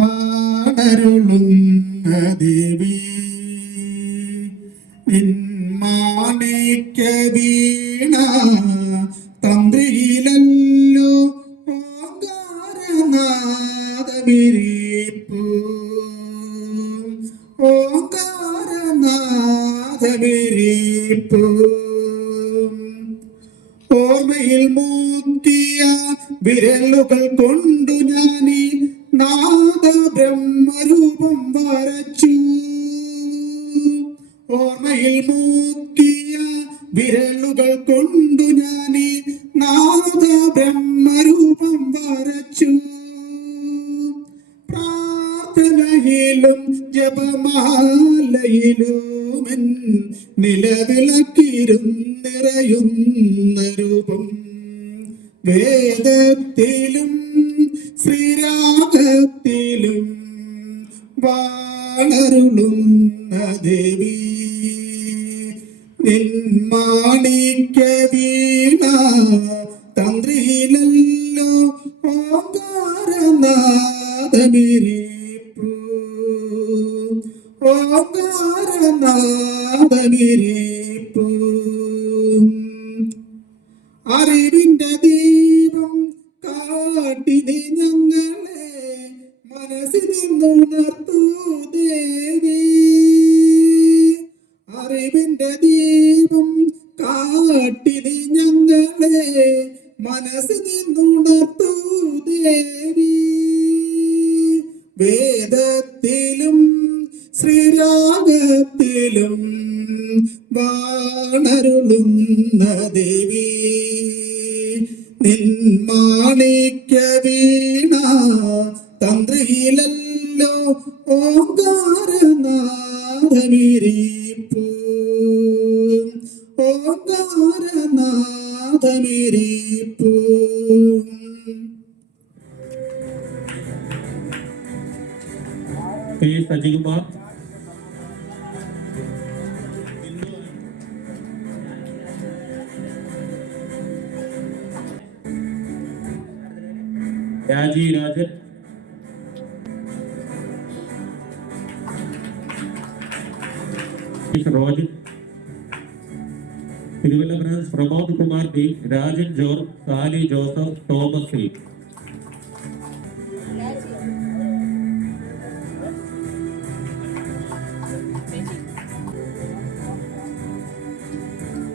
വാണരുളുന്ന ദേവി നിന്മാണിക്ക വീണ തന്ത്രിയിലല്ലോ ഓങ്കാരനാഥവിരിപ്പൂ ഓങ്കാരനാഥവിരിപ്പൂ ഓർമ്മയിൽ മൂക്കിയ വിരലുകൾ കൊണ്ടു ഞാനീ ബ്രഹ്മരൂപം വരച്ചു. ഓർമ്മയിൽ മൂക്കിയ വിരലുകൾ കൊണ്ടു ഞാനീ നാരദ ബ്രഹ്മരൂപം വരച്ചു. പ്രാർത്ഥനയിലും ജപമാലയിലുമൻ നിലവിളക്കിരുന്നിറയുന്ന രൂപം. വേദത്തിലും ശ്രീരാഗത്തിലും ദേവി നിന്മാണിക്ക തന്ത്രിയിലല്ലോ ഓങ്കാരനാഥമിരിപ്പൂ. ഓങ്കാരനാഥമിരിപ്പൂ. അറിവിന്റെ ദീപം കാട്ടിനെ ഞങ്ങളെ മനസ്സിൽ നിന്നുണർത്തൂ ദേവി. വേദത്തിലും ശ്രീരാഗത്തിലും വാണരുളുന്ന ദേവി. നിന്മാണിക്ക വീണ തന്ത്രിയിലല്ലോ ഓങ്കാരനാഥമിരിപ്പൂ. ഓങ്കാരനാഥമിരിപ്പൂ P Sajikumar Raji Rajan. Rojan Thiruvalla branch Pramod Kumar D. Rajan George Sali Joseph Thomas C.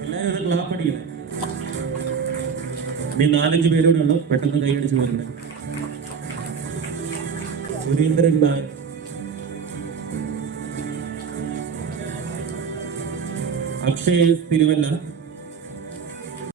എല്ലാവരും ഒരു ക്ലാപ്പ് അടിക്കണം. ഇനി നാലഞ്ച് പേരോടെ ഉള്ളു. പെട്ടെന്ന് കൈയടിച്ച് വരണേ സുരേന്ദ്രൻ നായർ അക്ഷയ് തിരുവല്ല.